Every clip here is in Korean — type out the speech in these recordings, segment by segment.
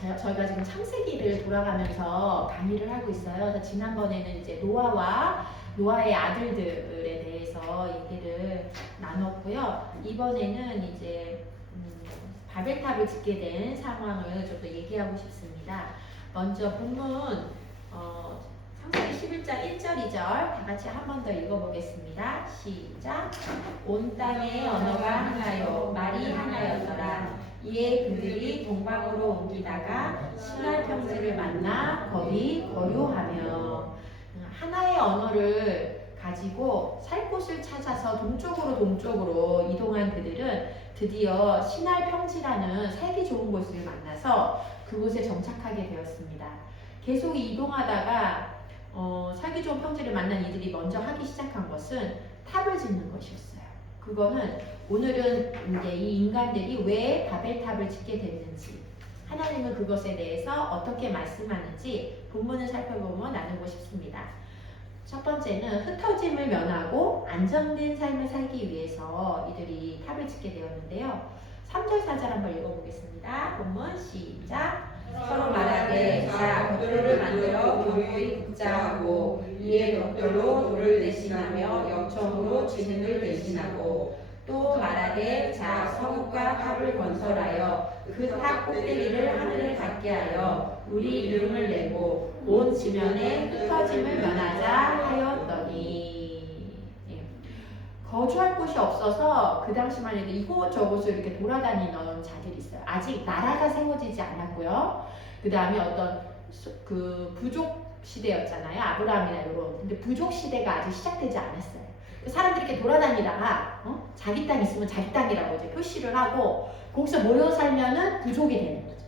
저희가 지금 창세기를 돌아가면서 강의를 하고 있어요. 그래서 지난번에는 이제 노아의 아들들에 대해서 얘기를 나눴고요. 이번에는 이제 바벨탑을 짓게 된 상황을 좀 더 얘기하고 싶습니다. 먼저 본문 창세기 11장 1절 2절 다 같이 한 번 더 읽어보겠습니다. 시작. 온 땅의 언어가 하나요 말이 하나였더라. 이에 그들이 동방으로 옮기다가 시날 평지를 만나 거기 거류하며. 하나의 언어를 가지고 살 곳을 찾아서 동쪽으로 이동한 그들은 드디어 시날 평지라는 살기 좋은 곳을 만나서 그곳에 정착하게 되었습니다. 계속 이동하다가 살기 좋은 평지를 만난 이들이 먼저 하기 시작한 것은 탑을 짓는 것이었어요. 그거는 오늘은 이제 이 인간들이 왜 바벨탑을 짓게 됐는지, 하나님은 그것에 대해서 어떻게 말씀하는지 본문을 살펴보며 나누고 싶습니다. 첫 번째는 흩어짐을 면하고 안정된 삶을 살기 위해서 이들이 탑을 짓게 되었는데요. 3절 4절 한번 읽어보겠습니다. 본문 시작. 서로 말하되 자 벽돌을 만들어 교유히 굽자하고 이에 벽돌로 돌을 대신하며 역청으로 진흙을 대신하고 또 말하되 자 성읍과 탑을 건설하여 그 탑 꼭대기를 하늘에 닿게 하여 우리 이름을 내고 온 지면에 흩어짐을 면하자 하였더니. 거주할 곳이 없어서 그 당시만 해도 이곳저곳을 이렇게 돌아다니는 자들이 있어요. 아직 나라가 세워지지 않았고요. 그 다음에 어떤 그 부족 시대였잖아요. 아브라함이나 이런. 근데 부족 시대가 아직 시작되지 않았어요. 사람들이 이렇게 돌아다니다가 자기 땅 있으면 자기 땅이라고 이제 표시를 하고 거기서 모여 살면은 부족이 되는 거죠.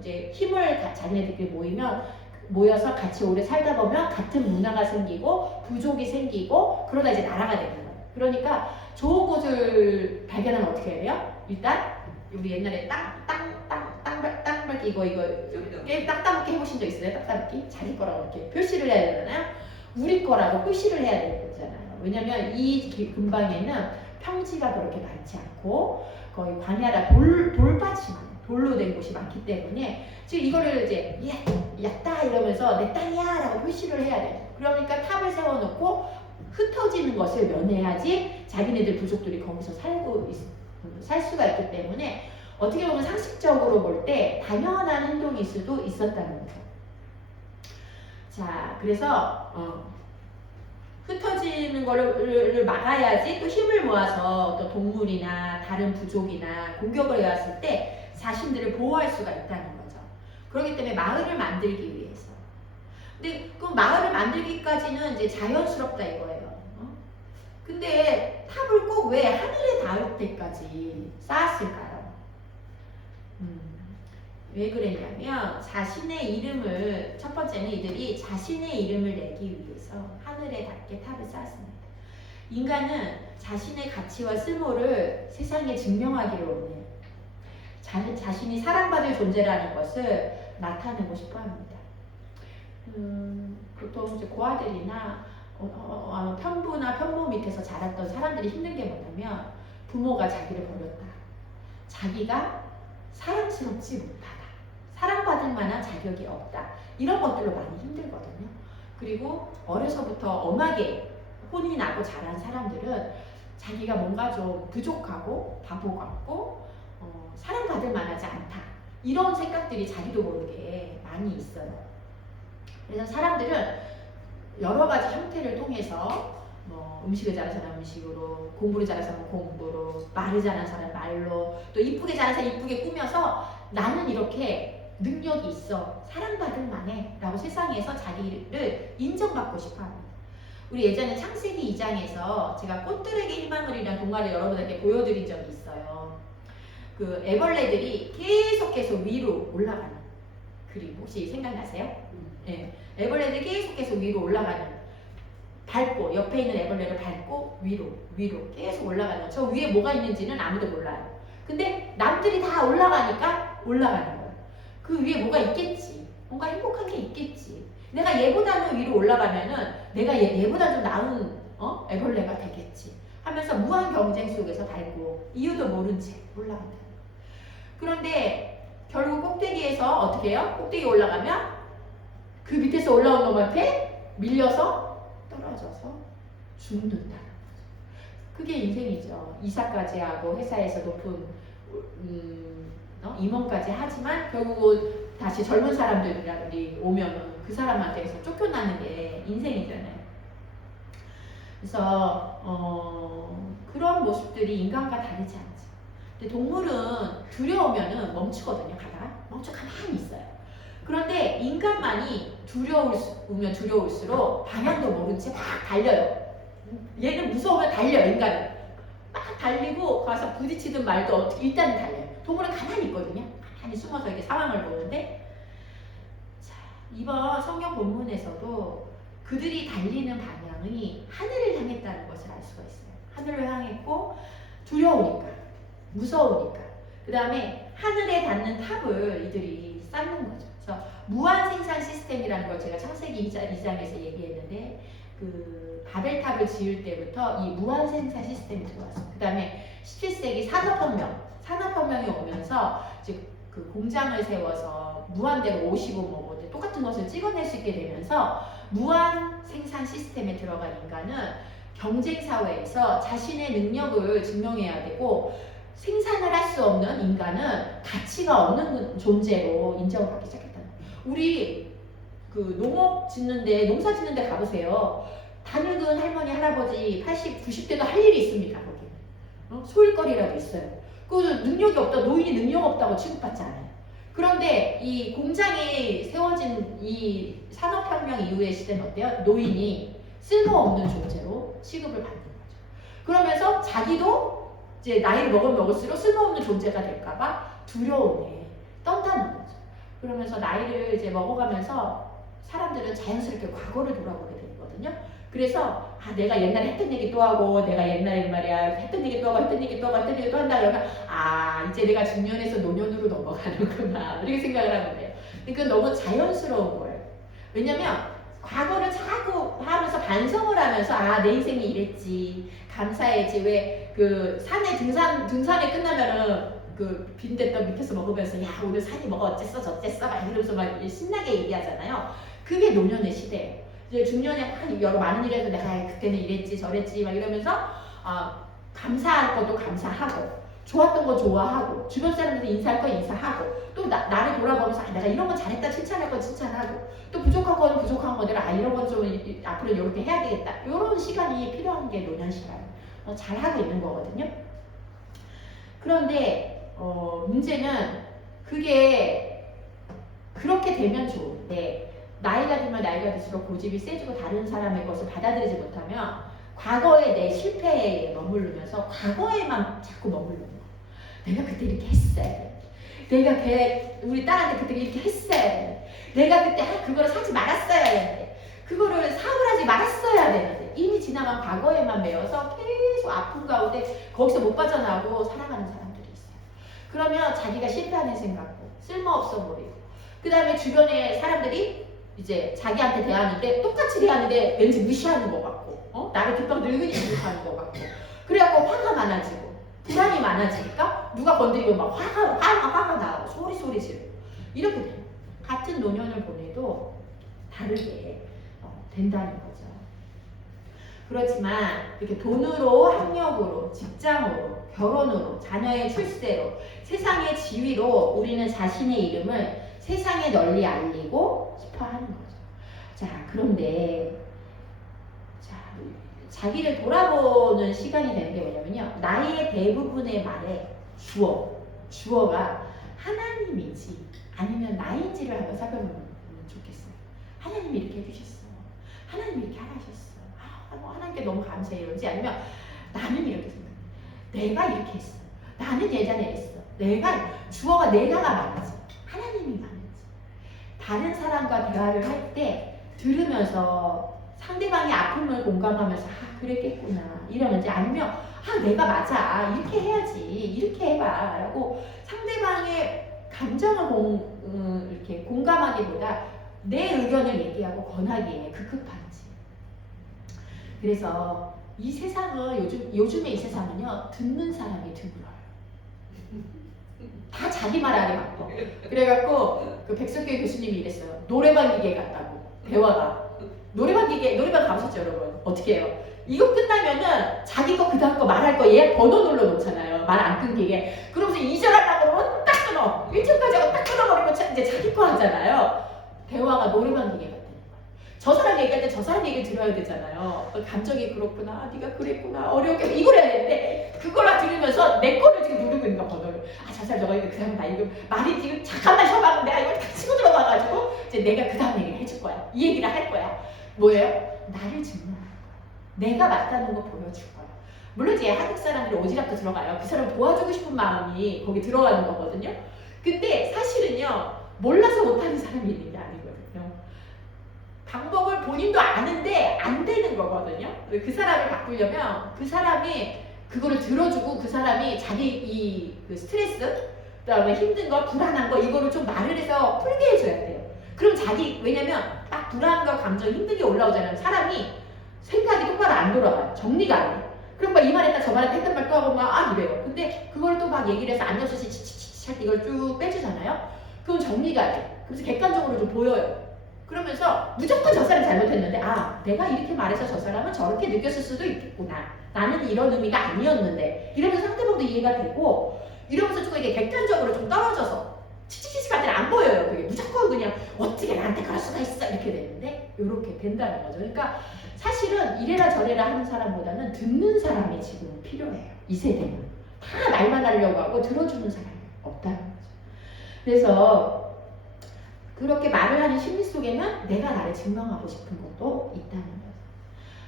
이제 힘을 자기네들끼리 모여서 같이 오래 살다 보면 같은 문화가 생기고 부족이 생기고 그러다 이제 나라가 되는 거예요. 그러니까 좋은 곳을 발견하면 어떻게 해야 돼요? 일단 우리 옛날에 땅 밟기 이거 땅 따먹기 해보신 적 있어요? 땅 따먹기? 자기 거라고 이렇게 표시를 해야 되잖아요. 우리 거라고 표시를 해야 되는 거잖아요. 왜냐면 이 근방에는 평지가 그렇게 많지 않고 거의 광야라 돌밭이 돌로 된 곳이 많기 때문에 지금 이거를 이제 야따 이러면서 내 땅이야 라고 표시를 해야 돼요. 그러니까 탑을 세워놓고 흩어지는 것을 면해야지 자기네들 부족들이 거기서 살 수가 있기 때문에 어떻게 보면 상식적으로 볼 때 당연한 행동일 수도 있었다는 거죠. 자, 그래서 흩어지는 거를 막아야지 또 힘을 모아서 또 동물이나 다른 부족이나 공격을 해왔을 때 자신들을 보호할 수가 있다는 거죠. 그렇기 때문에 마을을 만들기 위해서. 근데 그 마을을 만들기까지는 이제 자연스럽다 이거예요. 근데 탑을 꼭 왜 하늘에 닿을 때까지 쌓았을까요? 왜 그랬냐면 자신의 이름을, 첫 번째는 이들이 자신의 이름을 내기 위해서 하늘에 닿게 탑을 쌓았습니다. 인간은 자신의 가치와 쓸모를 세상에 증명하기를 원해요. 자신이 사랑받을 존재라는 것을 나타내고 싶어 합니다. 보통 이제 고아들이나 편부나 편모 밑에서 자랐던 사람들이 힘든 게 뭐냐면 부모가 자기를 버렸다. 자기가 사랑스럽지 못하다. 사랑받을 만한 자격이 없다. 이런 것들로 많이 힘들거든요. 그리고 어려서부터 엄하게 혼이 나고 자란 사람들은 자기가 뭔가 좀 부족하고 바보 같고 사랑받을 만하지 않다. 이런 생각들이 자기도 모르게 많이 있어요. 그래서 사람들은 여러 가지 형태를 통해서 음식을 잘하는 사람 음식으로, 공부를 잘하는 사람 공부로, 말을 잘하는 사람 말로, 또 이쁘게 잘하는 사람 이쁘게 꾸며서 나는 이렇게 능력이 있어, 사랑받을 만해 라고 세상에서 자기를 인정받고 싶어 합니다. 우리 예전에 창세기 2장에서 제가 꽃들에게 희망을이라는 동화를 여러분에게 보여드린 적이 있어요. 그 애벌레들이 계속 위로 올라가는 그림 혹시 생각나세요? 네. 애벌레들이 계속 위로 올라가는, 밟고 옆에 있는 애벌레를 밟고 위로 계속 올라가는, 저 위에 뭐가 있는지는 아무도 몰라요. 근데 남들이 다 올라가니까 올라가는 거예요. 그 위에 뭐가 있겠지, 뭔가 행복한 게 있겠지, 내가 얘보다는 위로 올라가면은 내가 얘보다 좀 나은 애벌레가 되겠지 하면서 무한 경쟁 속에서 밟고 이유도 모른 채 올라간다. 그런데 결국 꼭대기에 꼭대기에서 어떻게 해요? 꼭대기 올라가면 그 밑에서 올라온 놈한테 밀려서 떨어져서 죽는다. 그게 인생이죠. 이사까지 하고 회사에서 높은 임원까지 하지만 결국 다시 젊은 사람들이 오면 그 사람한테서 쫓겨나는 게 인생이잖아요. 그래서 그런 모습들이 인간과 다르지 않죠. 근데 동물은 두려우면은 멈추거든요. 가다가 가만히 있어요. 그런데 인간만이 두려우면 두려울수록 방향도 모른 채 막 달려요. 얘는 무서우면 달려요. 인간은 막 달리고 가서 부딪히든 말도 어떻게 일단은 달려요. 동물은 가만히 있거든요. 가만히 숨어서 이렇게 상황을 보는데, 자, 이번 성경 본문에서도 그들이 달리는 방향이 하늘을 향했다는 것을 알 수가 있어요. 하늘을 향했고 두려우니까, 무서우니까. 그 다음에 하늘에 닿는 탑을 이들이 쌓는 거죠. 그래서 무한 생산 시스템이라는 걸 제가 창세기 2장에서 얘기했는데, 그 바벨탑을 지을 때부터 이 무한 생산 시스템이 들어왔어요. 그 다음에 17세기 산업혁명이 오면서 즉 그 공장을 세워서 무한대로 오시고 뭐 똑같은 것을 찍어낼 수 있게 되면서 무한 생산 시스템에 들어간 인간은 경쟁 사회에서 자신의 능력을 증명해야 되고, 생산을 할 수 없는 인간은 가치가 없는 존재로 인정을 받기 시작했다는 거예요. 우리 그 농사 짓는데 가보세요. 다 늙은 할머니, 할아버지 80, 90대도 할 일이 있습니까? 거기 소일거리라도 있어요. 그 능력이 없다, 노인이 능력 없다고 취급받지 않아요. 그런데 이 공장이 세워진 이 산업혁명 이후의 시대는 어때요? 노인이 쓸모없는 존재로 취급을 받는 거죠. 그러면서 자기도 이제 나이를 먹을수록 쓸모없는 존재가 될까봐 두려움에 떤다는 거죠. 그러면서 나이를 이제 먹어가면서 사람들은 자연스럽게 과거를 돌아보게 되거든요. 그래서 내가 옛날에 했던 얘기 또 하고, 내가 옛날에 말이야 했던 얘기 또 하고 했던 얘기 또 한다 그러면 이제 내가 중년에서 노년으로 넘어가는구나 이렇게 생각을 하면 돼요. 그러니까 너무 자연스러운 거예요. 왜냐면 과거를 자꾸 하면서 반성을 하면서 내 인생이 이랬지, 감사해지. 왜 그 산에 등산에 끝나면은 그 빈대떡 밑에서 먹으면서 야 오늘 산이 뭐가 어쨌어 저쨌어 막 이러면서 막 신나게 얘기하잖아요. 그게 노년의 시대예요. 이제 중년에 여러 많은 일에서 내가 그때는 이랬지 저랬지 막 이러면서 감사할 것도 감사하고, 좋았던 거 좋아하고, 주변 사람들한테 인사할 거 인사하고, 또 나를 돌아보면서 내가 이런 거 잘했다 칭찬할 거 칭찬하고, 또 부족한 거는 부족한 거대로 이런 건 좀 앞으로 이렇게 해야 되겠다. 이런 시간이 필요한 게 노년 시간. 잘하고 있는 거거든요. 그런데 문제는 그게 그렇게 되면 좋은데, 나이가 들면 나이가 들수록 고집이 세지고 다른 사람의 것을 받아들이지 못하면 과거의 내 실패에 머무르면서 과거에만 자꾸 머무르는 거야. 내가 그때 이렇게 했어야 돼. 내가 우리 딸한테 그때 이렇게 했어야 돼. 내가 그때 그거를 사지 말았어야 되는데, 그거를 사업을 하지 말았어야 되는데, 이미 지나간 과거에만 매여서 계속 아픈 가운데 거기서 못 빠져나오고 살아가는 사람들이 있어요. 그러면 자기가 실패하는 생각고 쓸모없어 보이고, 그 다음에 주변의 사람들이 이제 자기한테 대하는데 똑같이 대하는데 왠지 무시하는 것 같고, 나를 뒷방 늙은이 취급하는 것 같고, 그래갖고 화가 많아지고 불안이 많아지니까 누가 건드리면 막 화가 나고 소리 지르고 이렇게 돼요. 같은 노년을 보내도 다르게 된다는 거죠. 그렇지만 이렇게 돈으로, 학력으로, 직장으로, 결혼으로, 자녀의 출세로, 세상의 지위로 우리는 자신의 이름을 세상에 널리 알리고 싶어 하는 거죠. 자, 그런데 자기를 돌아보는 시간이 되는 게 뭐냐면요, 나의 대부분의 말에 주어가 하나님이지 아니면 나인지를 한번 살펴보면 좋겠어요. 하나님이 이렇게 해주셨어, 하나님이 이렇게 하셨어, 하나님께 너무 감사해, 이런지, 아니면 나는 이렇게 생각해, 내가 이렇게 했어, 나는 예전에 했어, 주어가 내가가 많은지 하나님이 많은지. 다른 사람과 대화를 할 때 들으면서 상대방의 아픔을 공감하면서 그랬겠구나 이러는지, 아니면 내가 맞아, 이렇게 해야지, 이렇게 해봐 라고 상대방의 감정을 이렇게 공감하기보다 내 의견을 얘기하고 권하기에 급급한지. 그래서 이 세상은 요즘에 이 세상은요, 듣는 사람이 드물어요. 다 자기 말 하게 바빠. 그래갖고 그 백석교회 교수님이 이랬어요. 노래방 기계 같다고. 대화가. 노래방 기계, 노래방 가보셨죠 여러분? 어떻게 해요? 이거 끝나면은 자기 거 그 다음 거 말할 거 예약 번호 눌러 놓잖아요. 말 안 끊기게. 그러면서 2절 하려고 그러면 딱 끊어. 1절까지 하고 딱 끊어버리고 이제 자기 거 하잖아요. 대화가 노래방 기계 같아요. 저 사람 얘기할 때 저 사람 얘기 들어야 되잖아요. 감정이 그렇구나, 네가 그랬구나, 어려웠겠다 이걸 해야 되는데 그걸 들으면서 내 거를 지금 누르고 있는 거 번호를. 아, 저 사람 저거 이거 그 사람 나 이거 말이 지금 잠깐만 쉬어봐. 내가 이걸 다 치고 들어가가지고 이제 내가 그 다음 얘기를 해줄 거야. 이 얘기를 할 거야. 뭐예요? 나를 증명할 거야. 내가 맞다는 거 보여줄 거야. 물론 이제 한국 사람들이 오지랖도 들어가요. 그 사람 도와주고 싶은 마음이 거기 들어가는 거거든요. 근데 사실은요, 몰라서 못하는 사람이 있는 게 아니거든요. 방법을 본인도 아는데 안 되는 거거든요. 그 사람을 바꾸려면 그 사람이 그거를 들어주고 그 사람이 자기 그 스트레스, 그다음에 힘든 거, 불안한 거 이거를 좀 말을 해서 풀게 해줘야 돼요. 그럼 자기, 왜냐면 딱 불안과 감정, 힘든 게 올라오잖아요. 사람이 생각이 똑바로 안 돌아가요. 정리가 안 돼. 그럼 막 이 말했다 저 말했다 했던 말 또 하고 막 이래요. 근데 그걸 또 막 얘기를 해서 안정수시 치치치치 할 때 이걸 쭉 빼주잖아요. 그럼 정리가 돼. 그래서 객관적으로 좀 보여요. 그러면서 무조건 저 사람이 잘못했는데 내가 이렇게 말해서 저 사람은 저렇게 느꼈을 수도 있겠구나. 나는 이런 의미가 아니었는데 이러면서 상대방도 이해가 되고 이러면서 조금 이게 객관적으로 좀 떨어져서 치치치치 할 때는 안 보여요. 그게 무조건 그냥 어떻게 나한테 그럴 수가 있어 이렇게 되는데 이렇게 된다는 거죠. 그러니까 사실은 이래라 저래라 하는 사람보다는 듣는 사람이 지금 필요해요. 이 세대는 다 말만 하려고 하고 들어주는 사람이 없다는 거죠. 그래서 그렇게 말을 하는 심리 속에는 내가 나를 증명하고 싶은 것도 있다는 거죠.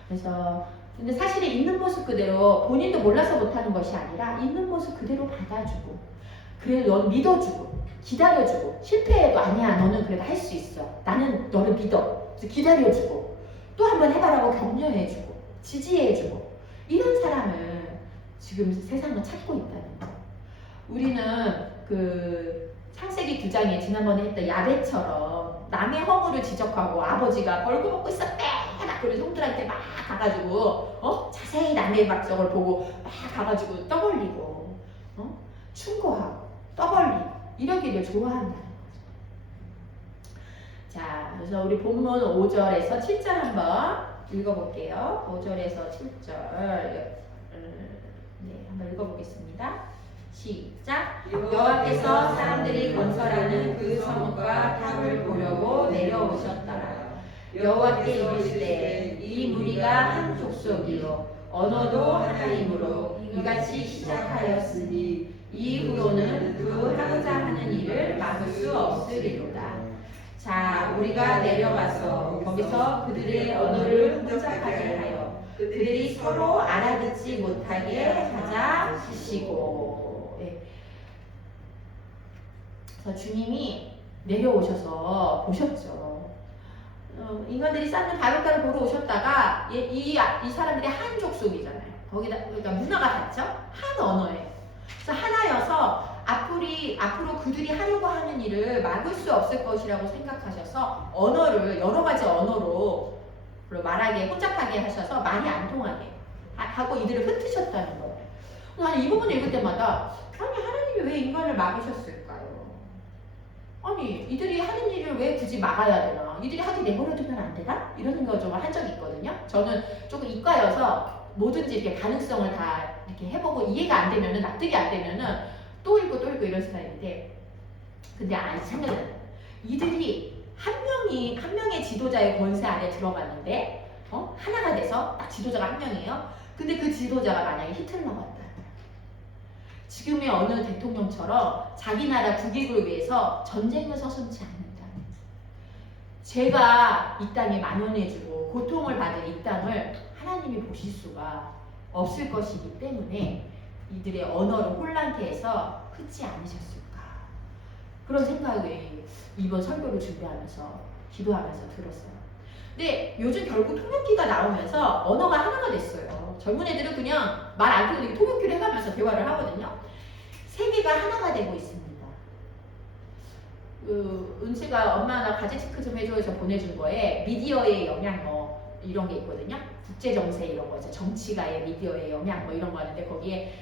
그래서 근데 사실은 있는 모습 그대로 본인도 몰라서 못하는 것이 아니라 있는 모습 그대로 받아주고 그래도 넌 믿어주고 기다려주고 실패해도 아니야 너는 그래도 할 수 있어 나는 너를 믿어 그래서 기다려주고 또 한번 해봐라고 격려해주고 지지해주고 이런 사람을 지금 세상은 찾고 있다는 거예요. 우리는 그 창세기 9장에 지난번에 했던 야벳처럼 남의 허물을 지적하고 아버지가 벌거벗고 있었대 막 그래서 형들한테 막 가가지고 자세히 남의 막적을 보고 막 가가지고 떠벌리고 충고하고 떠벌리고 이러기를 좋아한다는 거죠. 자, 그래서 우리 본문 5절에서 7절 한번 읽어볼게요. 5절에서 7절 네, 한번 읽어보겠습니다. 시작. 여호와께서 사람들이 건설하는 그 성읍과 탑을 보려고 내려오셨더라. 여호와께 이르시되 이 무리가 한 족속이요 언어도 하나이므로 이같이 시작하였으니 이후로는 그 하고자 하는 일을 막을 수 없으리로다. 자, 우리가 내려가서 거기서 그들의 언어를 혼잡하게 하여 그들이 서로 알아듣지 못하게 하자 하시고. 예. 그래서 주님이 내려오셔서 보셨죠. 인간들이 쌓는 바벨탑을 보러 오셨다가 이 사람들이 한 족속이잖아요. 거기다 그러니까 문화가 같죠? 한 언어예요. 그래서 하나여서 앞으로 그들이 하려고 하는 일을 막을 수 없을 것이라고 생각하셔서 언어를 여러 가지 언어로 말하게 혼잡하게 하셔서 말이 안 통하게 하고 이들을 흩으셨다는 거예요. 나는 이 부분을 읽을 때마다 아니 하나님이 왜 인간을 막으셨을까요? 아니 이들이 하는 일을 왜 굳이 막아야 되나? 이들이 하게 내버려두면 안 되나? 이런 생각을 좀 한 적이 있거든요. 저는 조금 이과여서 뭐든지 이렇게 가능성을 다 이렇게 해보고 이해가 안 되면은 납득이 안 되면은 또 읽고 이런 스타일인데 근데 생각이 나요. 이들이 한 명의 지도자의 권세 안에 들어갔는데 하나가 돼서 딱 지도자가 한 명이에요. 근데 그 지도자가 만약에 히틀러 같다. 지금의 어느 대통령처럼 자기 나라 국익을 위해서 전쟁을 서슴지 않는다. 죄가 이 땅에 만연해지고 고통을 받은 이 땅을 하나님이 보실 수가 없을 것이기 때문에 이들의 언어를 혼란케 해서 흩지 않으셨을까. 그런 생각을 이번 설교를 준비하면서 기도하면서 들었어요. 근데 요즘 결국 통역기가 나오면서 언어가 하나가 됐어요. 젊은 애들은 그냥 말 안 통해도 통역기를 해가면서 대화를 하거든요. 세계가 하나가 되고 있습니다. 은채가 엄마 나 과제 체크 좀 해줘 해서 보내준 거에 미디어의 영향 이런 게 있거든요. 국제 정세 이런 거죠. 정치가의 미디어의 영향 이런 거 하는데 거기에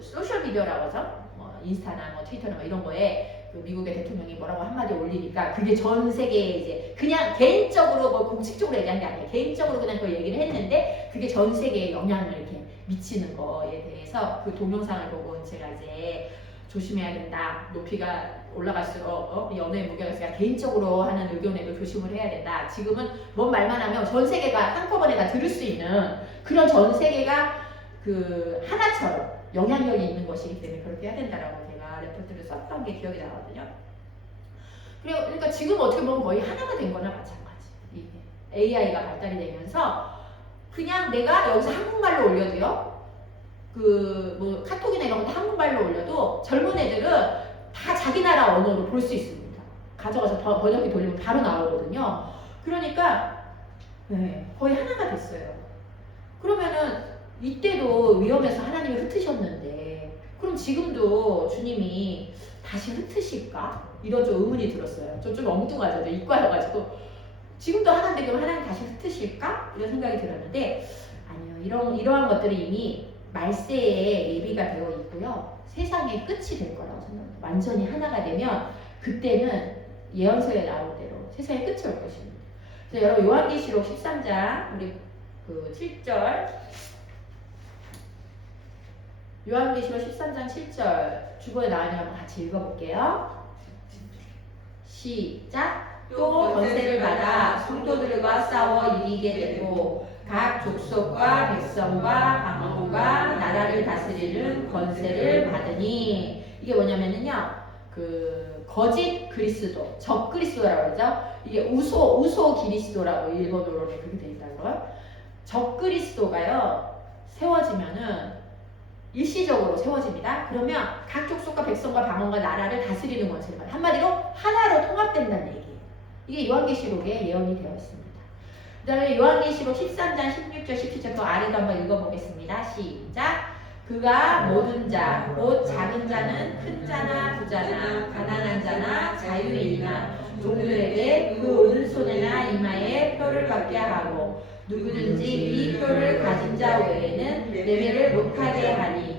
소셜 미디어라고 하죠. 인스타나 뭐 트위터나 뭐 이런 거에 그 미국의 대통령이 뭐라고 한마디 올리니까 그게 전 세계에 이제 그냥 개인적으로 뭐 공식적으로 얘기한 게 아니에요. 개인적으로 그냥 그 얘기를 했는데 그게 전 세계에 영향을 이렇게 미치는 거에 대해서 그 동영상을 보고 제가 이제 조심해야 된다. 높이가 올라갈수록 연애의 무게가 있으니까 개인적으로 하는 의견에도 조심을 해야 된다. 지금은 뭔 말만 하면 전 세계가 한꺼번에 다 들을 수 있는 그런 전 세계가 그 하나처럼 영향력이 있는 것이기 때문에 그렇게 해야 된다라고 제가 레포트를 썼던 게 기억이 나거든요. 그러니까 지금 어떻게 보면 거의 하나가 된 거나 마찬가지. 이게 AI가 발달이 되면서 그냥 내가 여기서 한국말로 올려도요. 그 뭐 카톡이나 이런 것도 한국말로 올려도 젊은 애들은 다 자기 나라 언어로 볼 수 있습니다. 가져가서 번역기 돌리면 바로 나오거든요. 그러니까 네, 거의 하나가 됐어요. 그러면은 이때도 위험해서 하나님이 흩으셨는데 그럼 지금도 주님이 다시 흩으실까? 이런 좀 의문이 들었어요. 좀 엉뚱하죠. 이과여가지고 지금도 하나인데 그럼 하나님 다시 흩으실까? 이런 생각이 들었는데 아니요. 이러한 것들이 이미 말세에 예비가 되어 있고요. 세상의 끝이 될 거라고 생각합니다. 완전히 하나가 되면 그때는 예언서에 나올 대로 세상의 끝이 올 것입니다. 그래서 여러분 요한계시록 13장 우리 그 7절 요한계시록 13장 7절 주보에 나와있는 한번 같이 읽어볼게요. 시작. 또 권세를 받아 성도들과 싸워 이기게 되고 각 족속과 백성과 방언과 나라를 다스리는 권세를 받으니 이게 뭐냐면은요 그 거짓 그리스도 적 그리스도라고 그러죠. 이게 우소 그리스도라고 일본어로는 그렇게 되어 있다고요. 적 그리스도가요 세워지면은 일시적으로 세워집니다. 그러면 각 족속과 백성과 방언과 나라를 다스리는 권세를 받아요. 한마디로 하나로 통합된다는 얘기예요. 이게 요한계시록에 예언이 되어 있습니다. 그 다음에 요한계시록 13장 16절 17절 또 아래도 한번 읽어보겠습니다. 시작. 그가 모든 자, 곧 작은 자는 큰 자나 부자나 가난한 자나 자유인이나 종들에게 그 오른손에나 이마에 표를 받게 하고 누구든지 이 표를 가진 자 외에는 매매를 못하게 하니